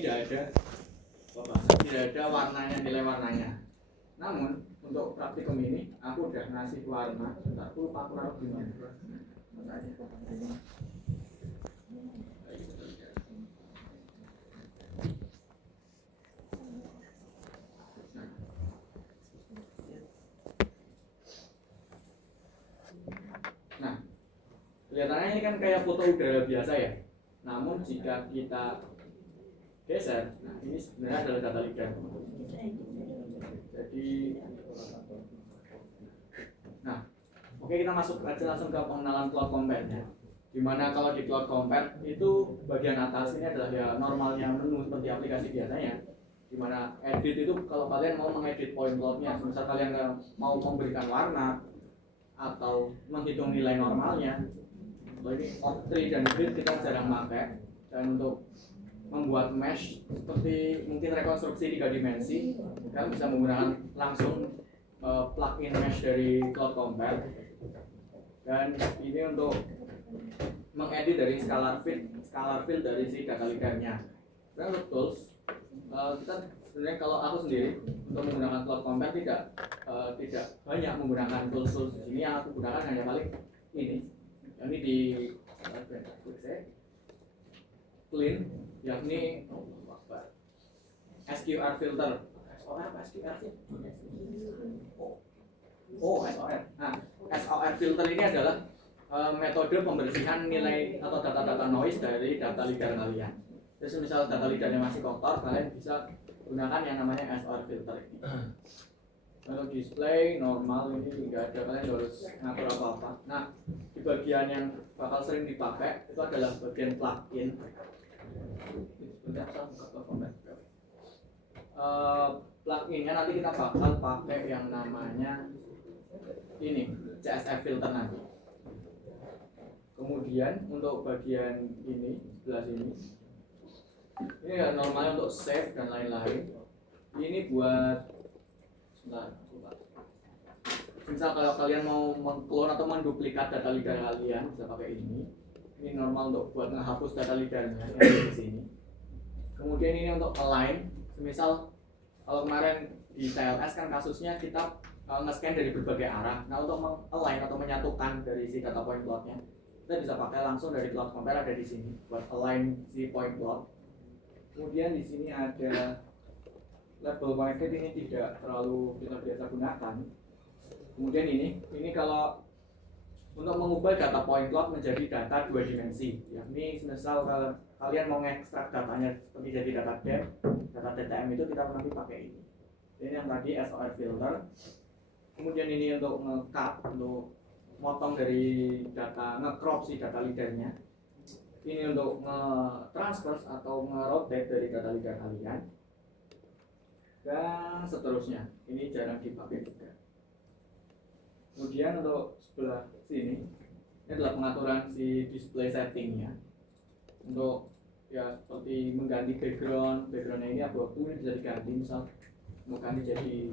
tidak ada warnanya, nilai warnanya. Namun untuk praktikum ini aku udah ngasih warna. Bentar, aku lupa aku naruh di mana. Nah, kelihatannya ini kan kayak foto udara biasa ya. Namun jika kita geser, nah ini sebenarnya adalah data lidah. Jadi, nah, oke, kita masuk aja langsung ke pengenalan Cloud Compare-nya. Dimana kalau di Cloud Compare itu bagian atas ini adalah ya normalnya menu seperti aplikasi biasanya. Dimana edit itu kalau kalian mau mengedit point cloud-nya, misal kalian mau memberikan warna atau menghitung nilai normalnya, ini Octree dan grid kita jarang pakai. Dan untuk membuat mesh seperti mungkin rekonstruksi 3 dimensi, kalian bisa menggunakan langsung plugin mesh dari Cloud Compare. Dan ini untuk mengedit dari scalar fill dari si data leader-nya. Dan untuk tools, kita sebenarnya kalau aku sendiri untuk menggunakan Cloud Compare tidak banyak menggunakan tools di sini. Yang aku gunakan hanya paling ini. Yang ini di clean, yakni SQR filter. SOR apa SQR sih? SOR. Nah, SOR filter ini adalah metode pembersihan nilai atau data-data noise dari data leader kalian. Jadi misal data leadernya masih kotor, kalian bisa gunakan yang namanya SOR filter ini. Kalau display normal ini nggak ada, kalian harus ngatur apa-apa. Nah, di bagian yang bakal sering dipakai itu adalah bagian plugin. Pluginnya nanti kita bakal pakai yang namanya ini CSF filter nanti. Kemudian untuk bagian ini sebelah sini, ini ya normalnya untuk save dan lain-lain. Ini buat misal kalau kalian mau mengklon atau menduplikat data leader kalian bisa pakai ini. Ini normal untuk buat menghapus data leadernya yang di sini. Kemudian ini untuk align. Misal kalau kemarin di TLS kan kasusnya kita nge-scan dari berbagai arah. Nah, untuk align atau menyatukan dari si data point plotnya, kita bisa pakai langsung dari Cloud Compare, ada di sini buat align si point plot. Kemudian di sini ada label connected, ini tidak terlalu kita biasa gunakan. Kemudian ini kalau untuk mengubah data point cloud menjadi data 2 dimensi, yakni misal kalian mau ngekstrak datanya seperti jadi data DEM, data DTM itu kita nanti pakai ini. Ini yang tadi SOR filter. Kemudian ini untuk nge-cut, untuk motong dari data, nge-crop si data leadernya. Ini untuk nge-transfer atau nge-rotate dari data leader kalian. Dan seterusnya, ini jarang dipakai juga. Kemudian untuk sebelah sini, ini adalah pengaturan si display settingnya. Untuk ya seperti mengganti backgroundnya ini abu-abu, ini bisa diganti, misal mau ganti jadi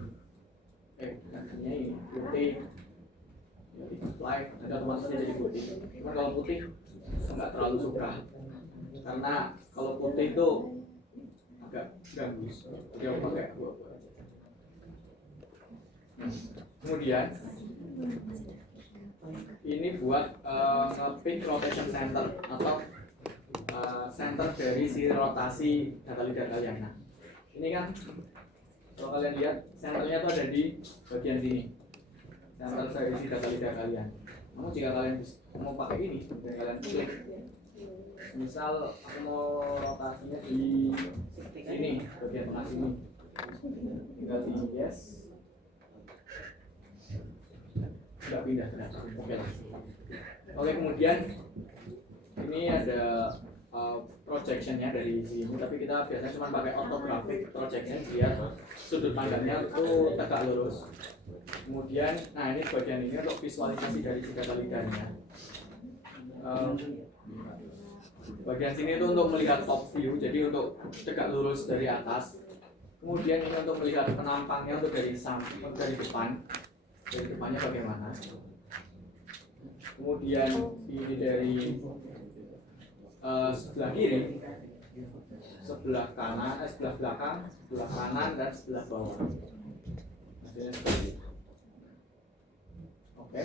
gantinya ini putih, jadi display, nanti otomatis jadi putih. Cuman kalau putih nggak terlalu suka, karena kalau putih itu agak ganggu, jadi aku pakai abu-abu aja. Kemudian ini buat peak rotation center atau center dari si rotasi data leader kalian. Nah, ini kan kalau kalian lihat centernya itu ada di bagian sini, center dari si data leader kalian. Namun jika kalian mau pakai ini, dan kalian klik, misal aku mau rotasinya di sini, bagian tengah sini, tinggal di yes. Nggak pindah ternyata. Oke, kemudian ini ada projectionnya dari sini, tapi kita biasanya cuma pakai orthographic projection biar sudut pandangnya itu tegak lurus. Kemudian, nah ini bagian ini untuk visualisasi dari data leadernya. Bagian sini itu untuk melihat top view, jadi untuk tegak lurus dari atas. Kemudian ini untuk melihat penampangnya untuk dari samping, dari depan. Dari depannya bagaimana. Kemudian ini dari sebelah kiri, sebelah kanan, sebelah belakang, sebelah kanan, dan sebelah bawah. Hasilnya seperti itu. Oke.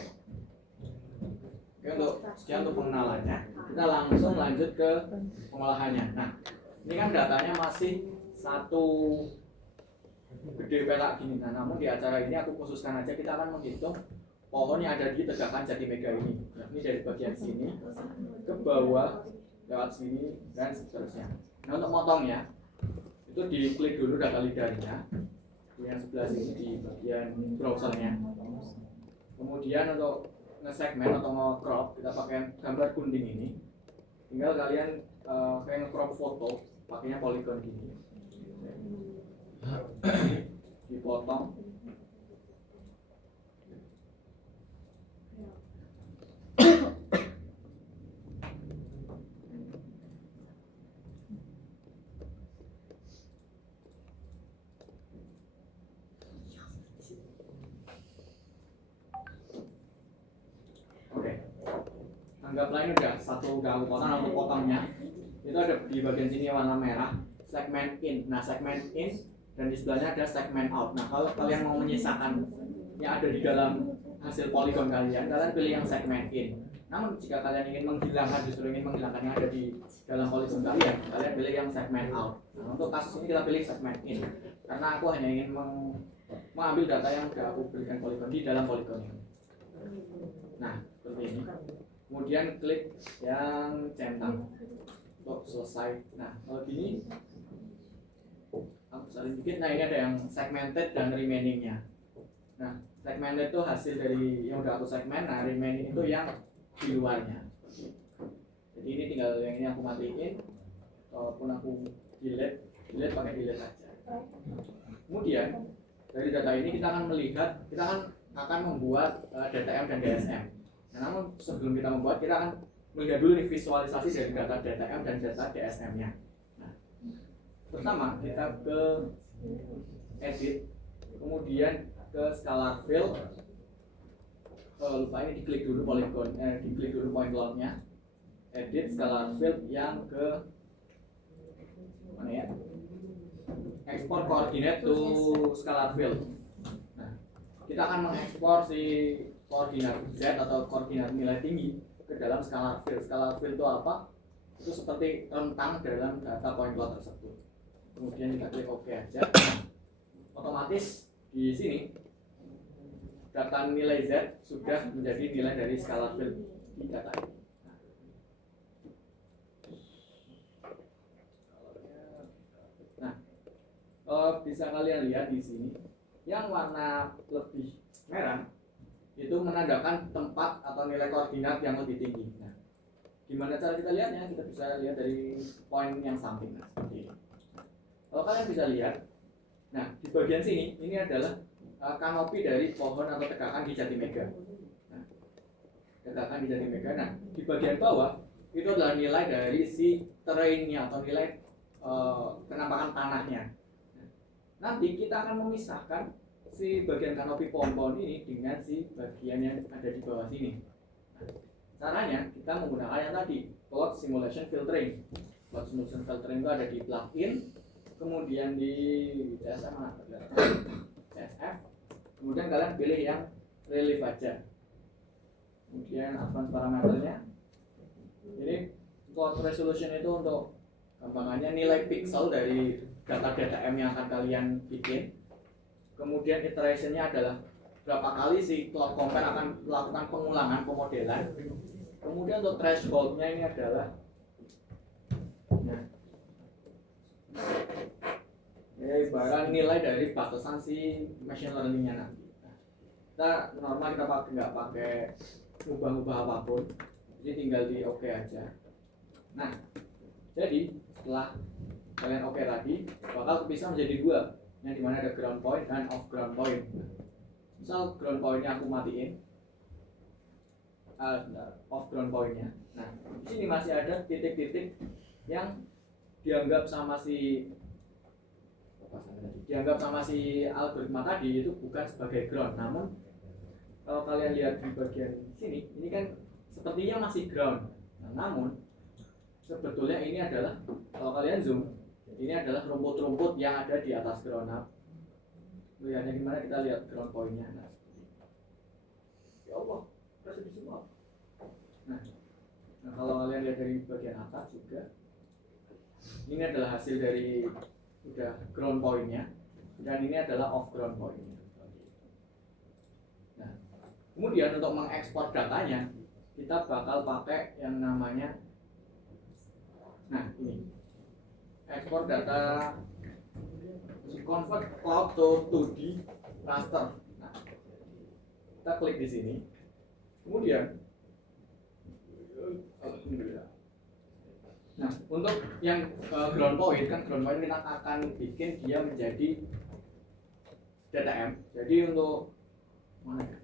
Oke, untuk sekian untuk pengenalannya. Kita langsung lanjut ke pengolahannya. Nah, ini kan datanya masih satu gede pelak gini. Nah, namun di acara ini aku khususkan aja kita akan menghitung pohon yang ada di tegakan Jatimega ini. Nah, ini dari bagian sini ke bawah lewat sini dan seterusnya. Nah, untuk motongnya itu diklik dulu data leadernya yang sebelah sini di bagian browsernya. Kemudian untuk nge-segment atau nge-crop kita pakai gambar gunting ini. Tinggal kalian kayak nge-crop foto pakainya polygon gini. Dipotong. Oke. Anggaplah ini udah satu aku potong untuk potongnya. Itu ada di bagian sini warna merah, segment in. Nah, segment in dan di sebelahnya ada segment out. Nah, kalau kalian mau menyisakan yang ada di dalam hasil polygon kalian pilih yang segment in. Namun jika kalian ingin menghilangkan, justru ingin menghilangkan yang ada di dalam polygon kalian pilih yang segment out. Nah, untuk kasus ini kita pilih segment in karena aku hanya ingin mengambil data yang sudah aku berikan polygon di dalam polygon ini. Nah, seperti ini. Kemudian klik yang centang untuk selesai. Nah, kalau gini aku saling dikit. Nah, ini ada yang segmented dan remainingnya. Nah, segmented itu hasil dari yang udah aku segmen. Nah, remaining itu yang di luarnya. Jadi ini tinggal yang ini aku matiin. Walaupun aku delete pakai delete saja. Kemudian dari data ini kita akan melihat, kita akan membuat DTM dan DSM. Nah, namun sebelum kita membuat, kita akan melihat dulu nih visualisasi dari data DTM dan data DSM-nya. Nah, pertama kita ke edit, kemudian ke scalar fill. Lupa ini diklik dulu polygon, diklik dulu point cloud-nya. Edit scalar fill yang ke mana ya? Export coordinate to scalar fill. Nah, kita akan mengekspor si koordinat Z atau koordinat nilai tinggi ke dalam scalar fill. Scalar fill itu apa? Itu seperti rentang dalam data point cloud tersebut. Kemudian kita klik OK aja. Otomatis di sini data nilai Z sudah menjadi nilai dari scalar fill di data ini. Nah, bisa kalian lihat di sini yang warna lebih merah itu menandakan tempat atau nilai koordinat yang lebih tinggi. Nah, gimana cara kita lihatnya? Kita bisa lihat dari poin yang samping. Nah, seperti ini. Kalau kalian bisa lihat, nah di bagian sini ini adalah kanopi dari pohon atau tegakan di Jatimega. Nah, tegakan di Jatimega. Nah, di bagian bawah itu adalah nilai dari si terrainnya atau nilai penampakan tanahnya. Nah, nanti kita akan memisahkan si bagian kanopi pohon-pohon ini dengan si bagian yang ada di bawah sini. Nah, caranya kita menggunakan yang tadi, Cloud Simulation Filtering. Cloud Simulation Filtering itu ada di plugin, kemudian di CSF, kemudian kalian pilih yang relief aja. Kemudian advanced parameternya. Jadi cloud resolution itu untuk gampangannya nilai pixel dari data DTM yang akan kalian bikin. Kemudian iterationnya adalah berapa kali si cloud compare akan melakukan pengulangan pemodelan. Kemudian untuk thresholdnya ini adalah ibarat nilai dari batasan si machine learning-nya nanti. Kita normal kita nggak pakai ubah-ubah apapun, jadi tinggal di OK aja. Nah, jadi setelah kalian OK tadi, bakal bisa menjadi dua, yang dimana ada ground point dan off ground point. Misal ground point-nya aku matiin, off ground point-nya. Nah, di sini masih ada titik-titik yang dianggap sama si algoritma tadi itu bukan sebagai ground. Namun kalau kalian lihat di bagian sini, ini kan sepertinya masih ground. Nah, namun sebetulnya ini adalah kalau kalian zoom, Ini adalah rumput-rumput yang ada di atas ground up. Lihatnya gimana, kita lihat ground point-nya. Nah, ya Allah, kasih semua. Nah, kalau kalian lihat dari bagian atas juga, ini adalah hasil dari udah ground point-nya, dan ini adalah off ground point-nya. Nah, kemudian untuk mengekspor datanya, kita bakal pakai yang namanya, nah ini, ekspor data convert cloud to 2D raster. Nah, kita klik di sini, kemudian, alhamdulillah. Nah, untuk yang ground point kita akan bikin dia menjadi DTM. Jadi untuk mana ya?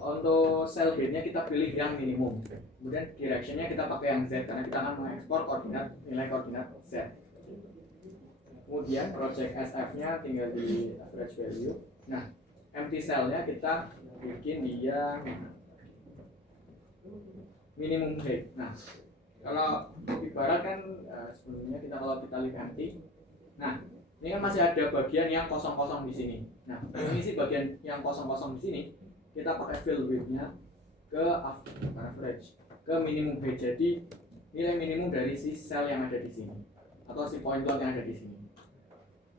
Untuk cell head-nya kita pilih yang minimum. Kemudian direction-nya kita pakai yang Z karena kita akan mengekspor nilai koordinat Z. Kemudian project SF-nya tinggal di average value. Nah, empty cell-nya kita bikin dia minimum height. Nah, kalau ibarat kan sebelumnya kalau kita lihat empty, nah ini kan masih ada bagian yang kosong-kosong di sini. Nah, mengisi bagian yang kosong-kosong di sini, kita pakai fill width-nya ke average, ke minimum height. Jadi nilai minimum dari si sel yang ada di sini atau si point cloud yang ada di sini.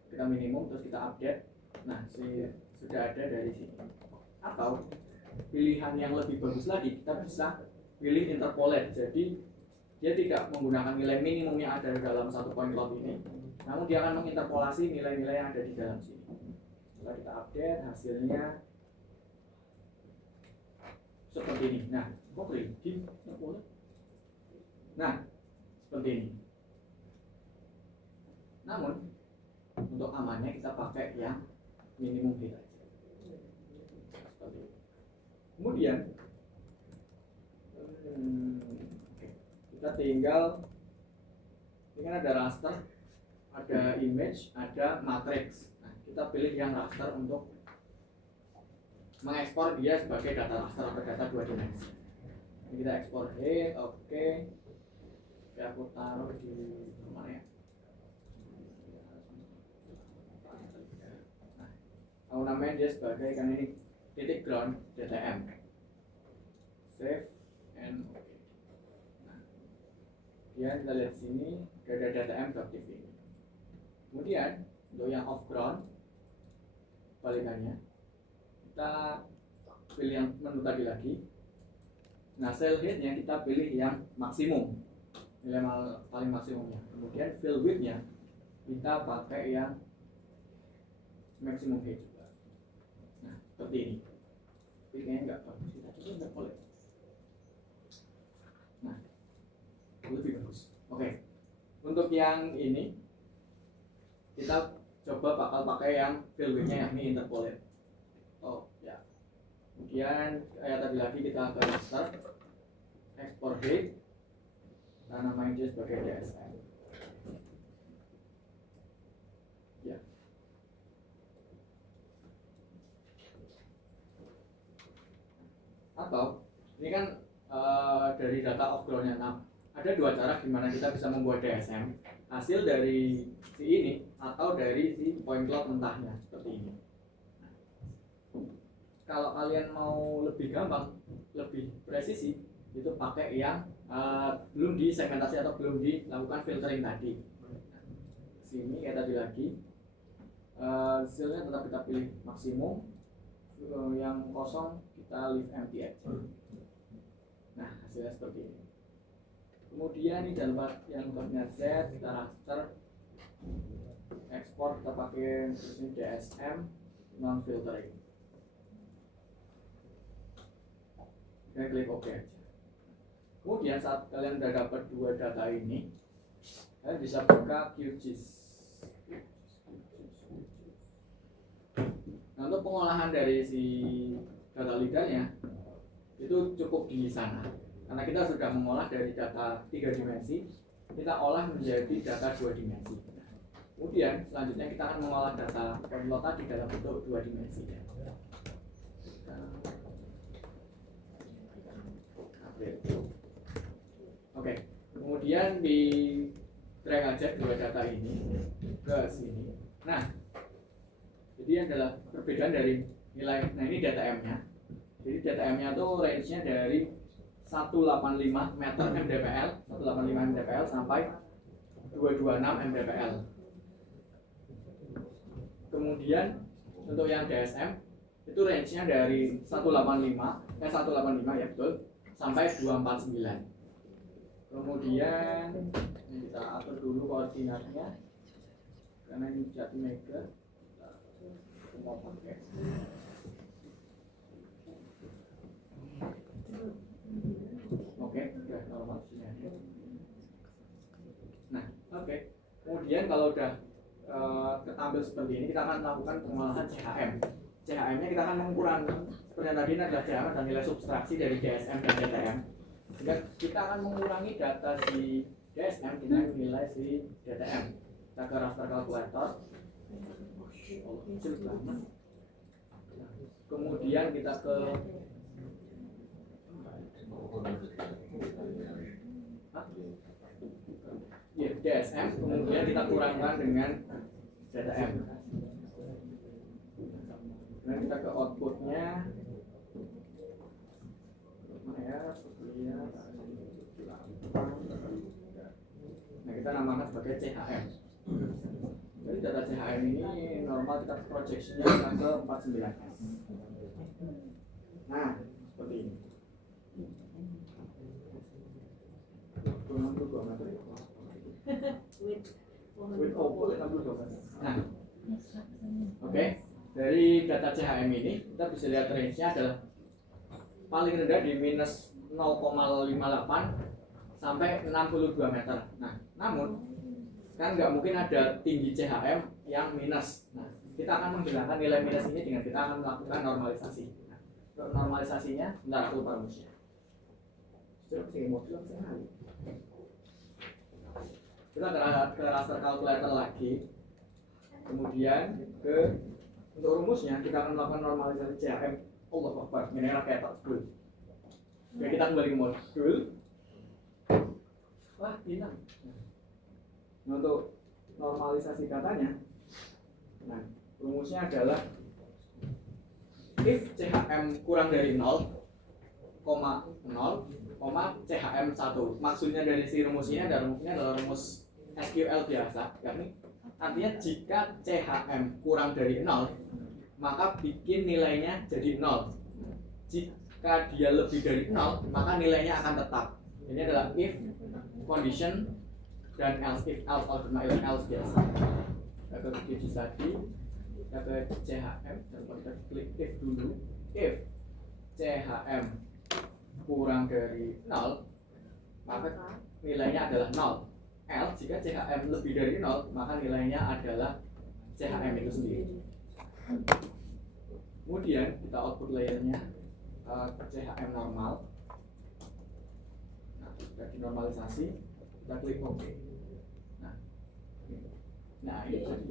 Kita minimum terus kita update. Nah, sudah ada dari sini. Atau pilihan yang lebih bagus lagi, kita bisa pilih interpolate. Jadi dia tidak menggunakan nilai minimum yang ada dalam satu point cloud ini, namun dia akan menginterpolasi nilai-nilai yang ada di dalam sini. Setelah kita update, hasilnya seperti ini. Nah, kok reading? Nah, seperti ini. Namun untuk amannya kita pakai yang minimum height aja. Seperti ini. Kemudian kita tinggal, ini kan ada raster, ada image, ada matrix. Nah, kita pilih yang raster untuk mengekspor dia sebagai data raster atau data 2 dimensi. Ini kita ekspor height, oke. Ya, aku taruh di mana ya? Nah, aku namain dia sebagai, kan ini titik ground DTM. Save and OK. Nah, kemudian kita lihat sini ada DTM.tv ini. Kemudian untuk yang off ground, balikannya kita pilih yang menu tadi lagi. Nah, cell head-nya kita pilih yang maksimum, nilai paling maksimumnya. Kemudian fill width-nya kita pakai yang maximum height juga. Nah, seperti ini. Tapi kayaknya nggak bagus, kita coba nggak boleh. Nah, lebih bagus. Oke. Untuk yang ini kita coba bakal pakai yang fill width-nya yakni interpolate. Oh ya. Kemudian kayak tadi lagi kita akan start export height. Kita namain dia sebagai DSM. Ya. Atau ini kan dari data off ground-nya. Nah, ada dua cara gimana kita bisa membuat DSM hasil dari si ini atau dari si point cloud mentahnya seperti ini. Kalau kalian mau lebih gampang, lebih presisi, itu pakai yang belum disegmentasi atau belum dilakukan filtering tadi. Sini kayak tadi lagi, hasilnya tetap kita pilih maksimum, yang kosong kita leave empty aja. Nah, hasilnya seperti ini. Kemudian ini dalam yang koordinat Z kita raster, ekspor kita pakai ini DSM non filtering. Dan klik OK aja. Kemudian saat kalian sudah dapat dua data ini, kalian bisa buka QGIS. Nah, untuk pengolahan dari si data leadernya itu cukup di sana. Karena kita sudah mengolah dari data 3 dimensi, kita olah menjadi data 2 dimensi. Kemudian selanjutnya kita akan mengolah data point cloud tadi dalam bentuk 2 dimensi. Oke, kemudian di drag aja dua data ini ke sini. Nah, jadi adalah perbedaan dari nilai. Nah, ini data M-nya. Jadi data M-nya tuh range-nya dari 185 meter mdpl, 185 mdpl sampai 226 mdpl. Kemudian untuk yang DSM itu range-nya dari 185 ya betul, sampai 249. Kemudian kita atur dulu koordinatnya karena ini jatuh mega. Kita mau pakai oke, udah normal sini. Nah, oke. Kemudian kalau udah ketampil seperti ini, kita akan melakukan pengolahan CHM. CHM-nya kita akan mengurangi seperti yang tadi ini adalah CHM dan nilai subtraksi dari DSM dan DTM. Sehingga kita akan mengurangi data si DSM dengan nilai si DTM. Kita ke raster calculator. Kemudian kita ke ya, DSM, kemudian kita kurangkan dengan DTM. Kemudian kita ke outputnya. Mana ya? Nah, kita namakan sebagai CHM. Jadi data CHM ini normal kita projection-nya ke 49S. Nah, seperti ini. 62 meter. With output 62 meter. Nah, oke. Dari data CHM ini kita bisa lihat range-nya adalah paling rendah di minus 0,58 sampai 62 meter. Nah, namun kan nggak mungkin ada tinggi CHM yang minus. Nah, kita akan menghilangkan nilai minus ini dengan kita akan melakukan normalisasi. Nah, normalisasinya bentar aku lupa rumusnya. Kita ke raster calculator lagi. Kemudian untuk rumusnya kita akan melakukan normalisasi CHM. Allah Akbar, ini kayak takbul. Oke, kita kembali ke modul. Wah, hilang. Nah, untuk normalisasi katanya, nah, rumusnya adalah if CHM kurang dari 0, CHM 1. Maksudnya dari si rumus ini adalah rumus SQL biasa, yakni artinya jika CHM kurang dari 0, maka bikin nilainya jadi 0. Jika dia lebih dari 0, maka nilainya akan tetap. Ini adalah if condition dan else, if else, alternative else biasa. Kita ke digit tadi, kita ke CHM, dan kita klik if dulu. If CHM kurang dari 0, maka nilainya adalah 0. Else, jika CHM lebih dari 0, maka nilainya adalah CHM itu sendiri. Kemudian kita output layernya CHM normal. Nah, sudah dinormalisasi, kita klik OK. Nah, ini jadi.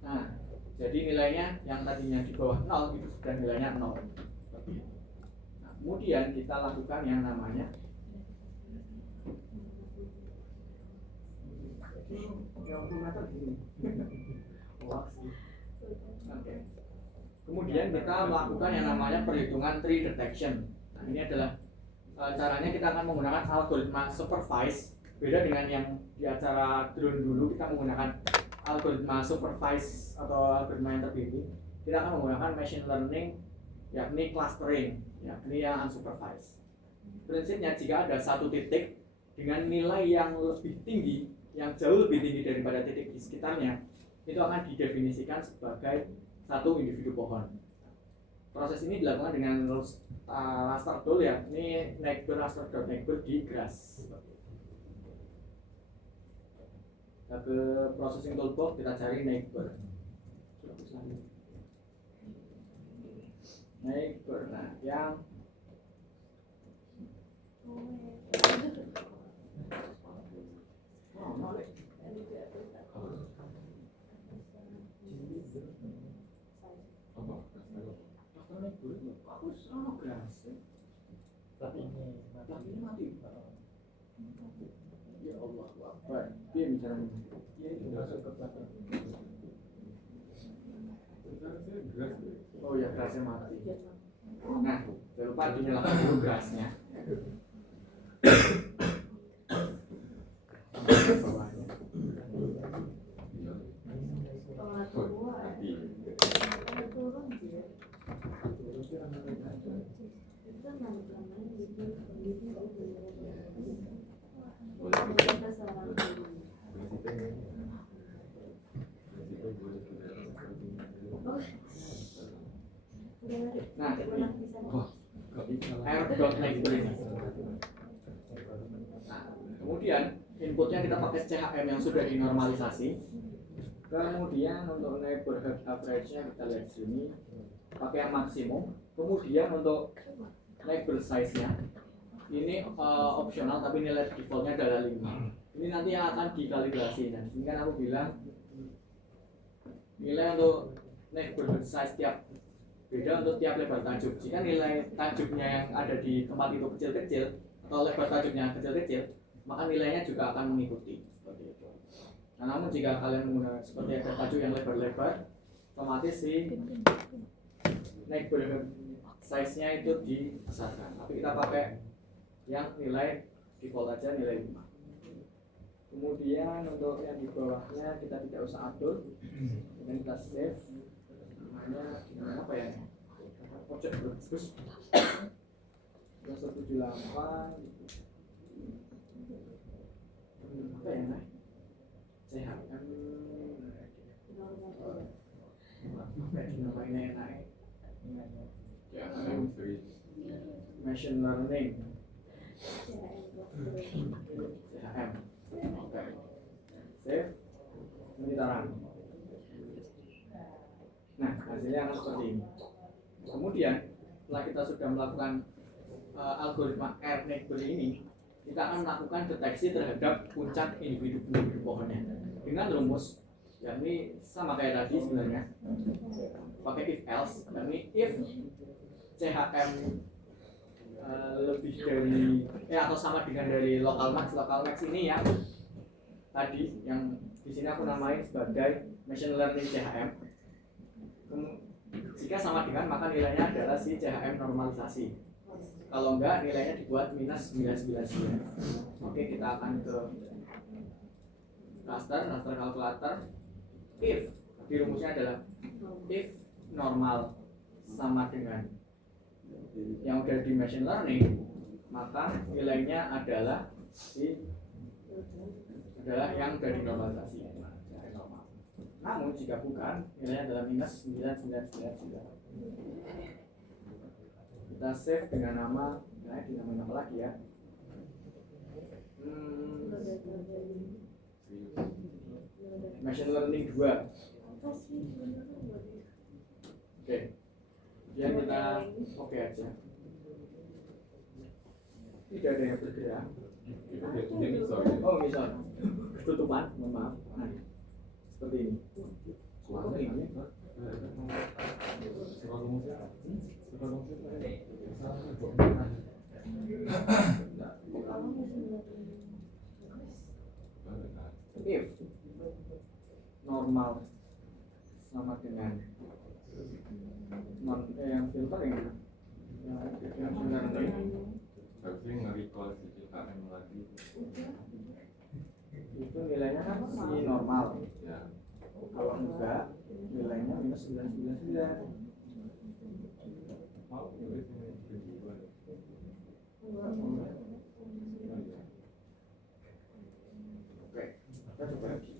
Nah, jadi nilainya yang tadinya di bawah 0 itu sudah nilainya 0. Nah, kemudian kita lakukan yang namanya Oke. Kemudian kita melakukan yang namanya perhitungan tree detection. Nah, ini adalah caranya kita akan menggunakan algoritma supervise. Beda dengan yang di acara drone dulu, kita menggunakan algoritma supervise atau algoritma yang terbimbing. Kita akan menggunakan machine learning, yakni clustering, yakni yang unsupervised. Prinsipnya jika ada satu titik dengan nilai yang lebih tinggi, yang jauh lebih tinggi daripada titik di sekitarnya, itu akan didefinisikan sebagai satu individu pohon. Proses ini dilakukan dengan raster tool, yakni neighbor raster.neighbor di grass. Kita ke processing toolbox, kita cari neighbor. Neighbor, nah yang tapi ini mati. Ya Allah, Akbar. Dia caranya? Oh ya, gasnya mati. Nah, jangan lupa dinyalakan dulu gasnya. Bawahnya. Nah, air.naikbeli. Nah, kemudian inputnya kita pakai CHM yang sudah dinormalisasi. Kemudian untuk neighborhood average-nya kita lihat di sini pakai yang maksimum. Kemudian untuk neighbor size-nya ini opsional tapi nilai default-nya adalah 5. Ini nanti yang akan dikalibrasi. Nah, ini kan aku bilang nilai untuk neighborhood size tiap beda untuk tiap lebar tajuk. Jika nilai tajuknya yang ada di tempat itu kecil-kecil atau lebar tajuknya kecil-kecil, maka nilainya juga akan mengikuti seperti itu. Nah, namun jika kalian menggunakan seperti ada tajuk yang lebar-lebar, otomatis si neighborhood size-nya itu dibesarkan. Tapi kita pakai yang nilai default aja, nilai 5. Kemudian untuk yang di bawahnya kita tidak usah atur, kemudian kita save. Namanya apa ya? Pojok bagus. 178. Apa ya, Nay? CHM. Kayak dinamainnya enak. Ya, machine learning. CHM. Oke. Save. Penitaran. Nah, hasilnya akan seperti ini. Kemudian, setelah kita sudah melakukan algoritma air-neighbor ini, kita akan melakukan deteksi terhadap puncak individu-individu pohonnya dengan rumus, yakni sama kayak tadi sebenarnya, pakai if else, yakni if CHM lebih dari atau sama dengan dari local max ini yang tadi yang di sini aku namain sebagai machine learning CHM. Jika sama dengan, maka nilainya adalah si CHM normalisasi. Kalau enggak, nilainya dibuat minus 999. Oke, kita akan ke raster kalkulator. If, di rumusnya adalah if normal sama dengan yang udah di machine learning, maka nilainya adalah yang udah dinormalisasi. Namun jika bukan, nilainya adalah minus 9999. Kita save dengan nama, dinamain apa lagi ya? Machine learning 2. Oke. Kemudian kita oke aja. Tidak ada yang bergerak. Oh, misal tutupan, mohon maaf. Nah, seperti ini. If normal sama dengan yang filtering yang sebenarnya harusnya nge-recall si CHM lagi. Itu nilainya kan si normal Ya. Kalau enggak nilainya minus 999. Mau nulis ini Oke, kita coba lagi.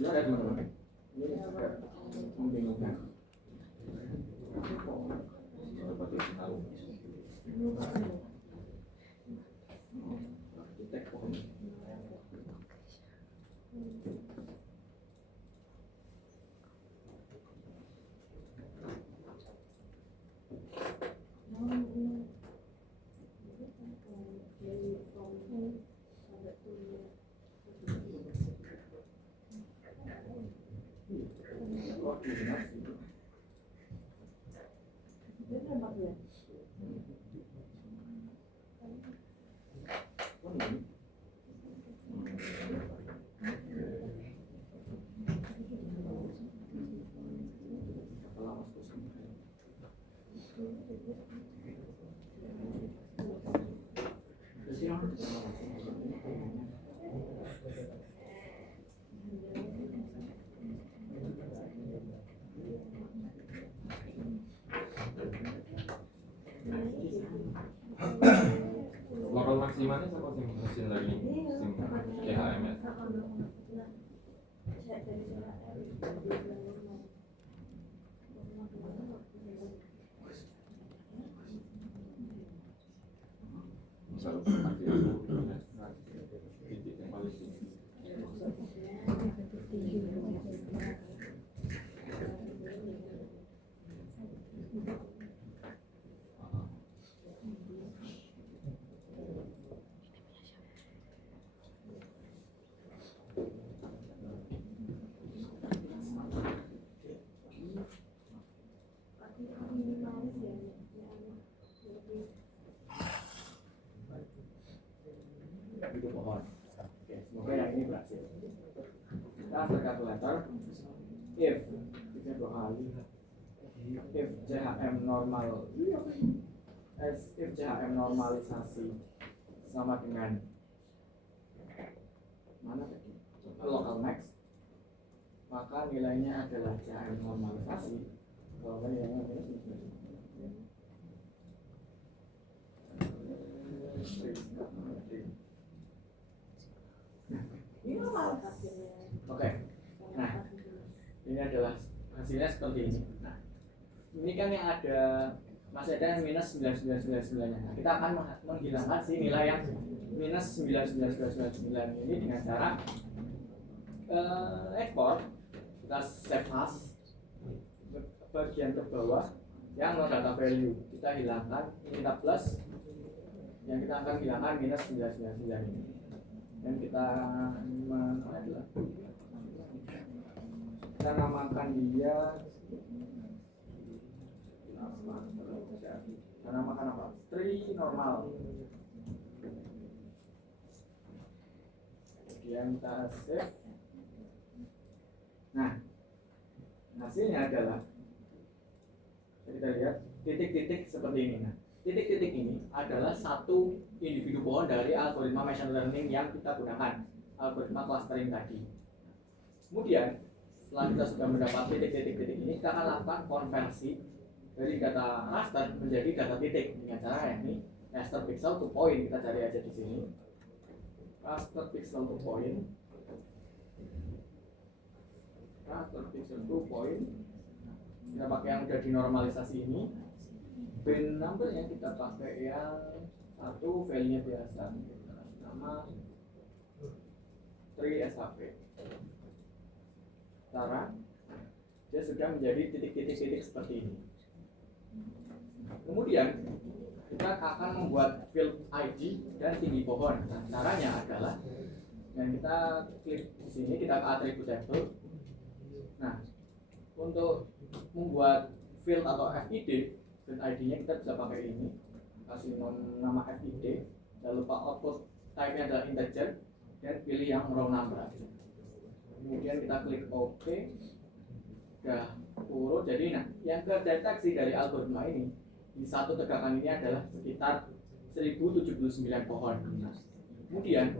Sebentar ya teman-teman, ini agak membingungkan. Arsitek pohon. benar sih. Oh, ini. Lokal maksimalnya sama sing mesin lagi sing CHMS. Misal titik yang paling tinggi. Itu pohon. Oke, semoga yang ini berhasil. Kita answer kalkulator. If kita dua kali. If CHM normal, if CHM normalisasi sama dengan mana tadi? Local max, maka nilainya adalah CHM normalisasi. Kalau nilainya Oke, nah ini adalah hasilnya seperti ini. Nah, ini kan yang ada masih ada yang minus 9999 nya. Nah, kita akan menghilangkan si nilai yang minus 9999 ini dengan cara ekspor. Kita save as bagian ke bawah yang no data value kita hilangkan, ini kita plus, yang kita akan hilangkan minus 999 ini. Dan kita namakan dia, kita namakan apa? Tree normal. Kemudian kita save. Nah, hasilnya adalah kita lihat titik-titik seperti ini. Nah, titik-titik ini adalah satu individu pohon dari algoritma machine learning yang kita gunakan, algoritma clustering tadi. Kemudian setelah kita sudah mendapat titik-titik ini, kita akan lakukan konversi dari data raster menjadi data titik dengan cara ini raster pixel to point. Kita cari aja di sini raster pixel to point, raster pixel to point. Kita pakai yang udah dinormalisasi ini. Bin numbernya kita pakai yang satu, value-nya biasa, nama 3SHP. Cara dia sudah menjadi titik-titik seperti ini. Kemudian kita akan membuat field ID dan tinggi pohon. Nah, caranya adalah yang kita klik di sini, kita ke atribut table. Nah, untuk membuat field atau FID, field ID-nya kita bisa pakai ini, kasih nama FID, jangan lupa output type-nya adalah integer, dan pilih yang raw number. Kemudian kita klik OK, udah urut. Jadi nah, yang terdeteksi dari algoritma ini di satu tegangan ini adalah sekitar 1079 pohon. Nah, kemudian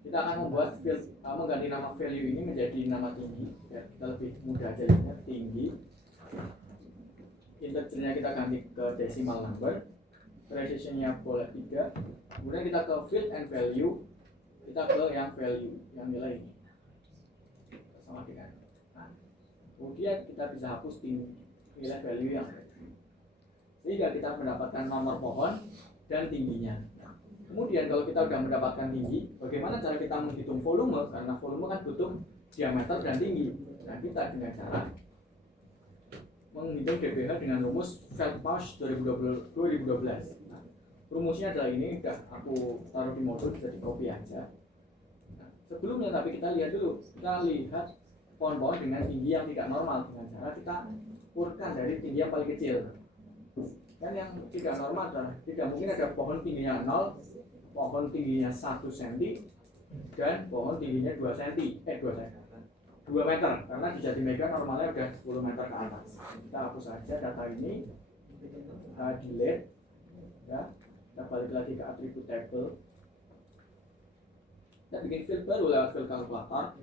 kita akan membuat field, mengganti nama value ini menjadi nama tinggi, ya, kita lebih mudah jadinya tinggi. Integernya kita ganti ke decimal number, precision-nya boleh 3. Kemudian kita ke field and value, kita ke yang value, yang nilai ini sama dengan. Nah, kemudian kita bisa hapus nilai value yang sehingga kita mendapatkan nomor pohon dan tingginya. Kemudian kalau kita sudah mendapatkan tinggi, bagaimana cara kita menghitung volume? Karena volume kan butuh diameter dan tinggi. Nah, kita dengan cara menghitung DBH dengan rumus Feldmarsh 2012. Nah, rumusnya adalah ini, udah aku taruh di modul, bisa di copy aja. Nah, sebelumnya tapi kita lihat dulu, kita lihat pohon-pohon dengan tinggi yang tidak normal dengan cara kita ukurkan dari tinggi yang paling kecil. Kan yang tidak normal adalah tidak mungkin ada pohon tingginya 0, pohon tingginya 1 cm dan pohon tingginya 2 cm, 2 meter, karena di Jatimega normalnya udah 10 meter ke atas. Kita hapus saja data ini, kita delete ya, kita balik lagi ke atribut table, kita bikin field baru lewat field kalkulator,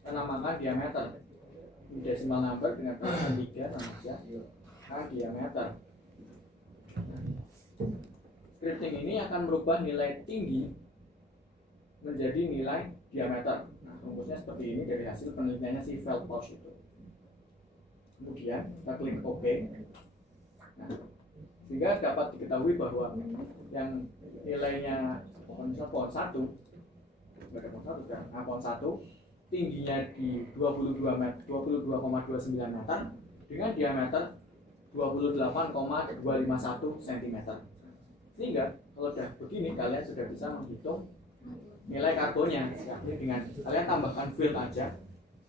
kita namakan diameter di decimal number dengan kekuatan 3 namanya diameter. Scripting ini akan merubah nilai tinggi menjadi nilai diameter. Nah, rumusnya seperti ini dari hasil penelitiannya si Feldposch itu. Kemudian kita klik OK. Nah, sehingga dapat diketahui bahwa yang nilainya pohon 1, pohon 1 tingginya di 22,29 meter dengan diameter 28,251 cm. Sehingga kalau sudah begini kalian sudah bisa menghitung nilai karbonnya. Ini dengan kalian tambahkan field aja,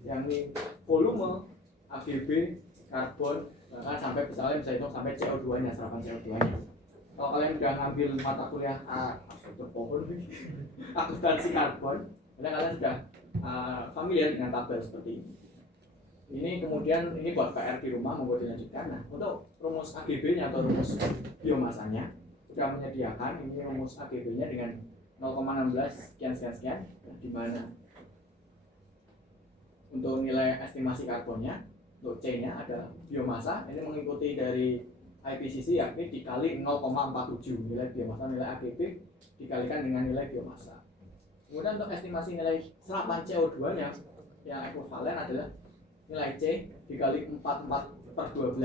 yang ini volume, AGB, karbon, bahkan sampai misalnya bisa hitung sampai CO2-nya, serapan CO2-nya. Kalau kalian udah ngambil mata kuliah akuntansi karbon, kalian sudah familiar dengan tabel seperti ini. Ini kemudian ini buat PR di rumah mau dilanjutkan. Nah, untuk rumus AGB-nya atau rumus biomasanya sudah menyediakan ini rumus AGB-nya dengan 0,16 sekian, di mana untuk nilai estimasi karbonnya untuk C-nya adalah biomasa, ini mengikuti dari IPCC yakni dikali 0,47 nilai biomasa, nilai AGB dikalikan dengan nilai biomasa. Kemudian untuk estimasi nilai serapan CO2-nya yang ekuivalen adalah nilai C dikali 44/12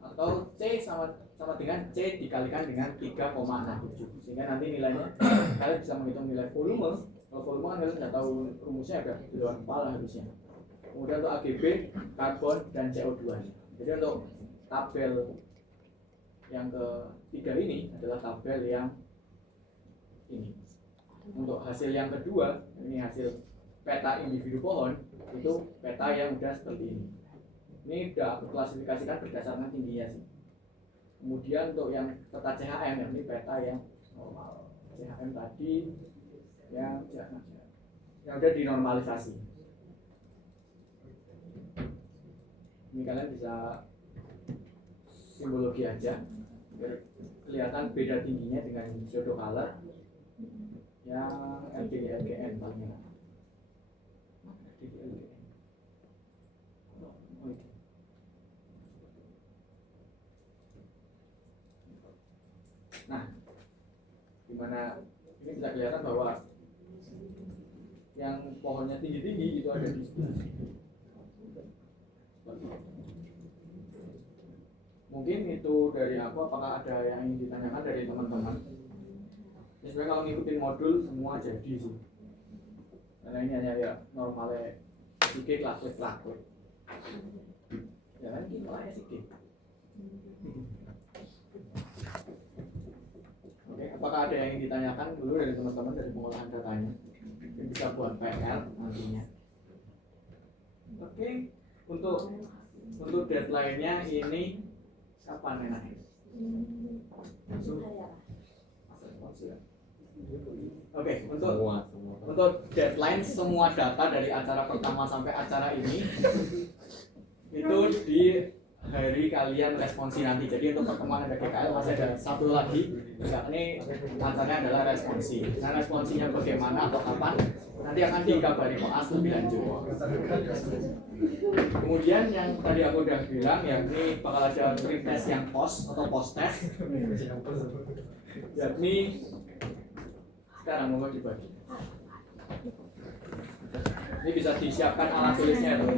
atau C sama dengan C dikalikan dengan 3,67, sehingga nanti nilainya kalian bisa menghitung nilai volume. Kalau volume kan kalian sudah tahu rumusnya ada di luar kepala harusnya. Kemudian untuk AGB, karbon, dan CO2 nya. Jadi untuk tabel yang ketiga ini adalah tabel yang ini. Untuk hasil yang kedua, ini hasil peta individu pohon, itu peta yang udah seperti ini. Ini udah aku klasifikasikan berdasarkan tingginya sih. Kemudian untuk yang peta CHM, ini peta yang normal. CHM tadi yang udah dinormalisasi. Ini kalian bisa simbologi aja biar kelihatan beda tingginya dengan pseudo color yang LGN paling enak. Nah, dimana ini bisa kelihatan bahwa yang pohonnya tinggi-tinggi itu ada di sebelah sini. Mungkin itu dari aku, apakah ada yang ingin ditanyakan dari teman-teman? Ya, sebenarnya kalau ngikutin modul semua jadi sih. Karena ini hanya ya normalnya sedikit laklik. Ya kan ini malahnya sedikit. Oke, apakah ada yang ingin ditanyakan dulu dari teman-teman dari pengolahan datanya? Yang bisa buat PR nantinya. Oke, untuk deadline-nya ini kapan enaknya? Oke, untuk deadline semua data dari acara pertama sampai acara ini itu di hari kalian responsi nanti. Jadi untuk pertemuan ada GKL masih ada satu lagi. Ini acaranya adalah responsi. Nah, responsinya bagaimana atau kapan nanti akan dikabari Koas lebih lanjut. Kemudian yang tadi aku udah bilang yakni bakal ada pre-test yang post atau post-test, yakni sekarang mau dibagi. Ini bisa disiapkan alat tulisnya ya teman-teman.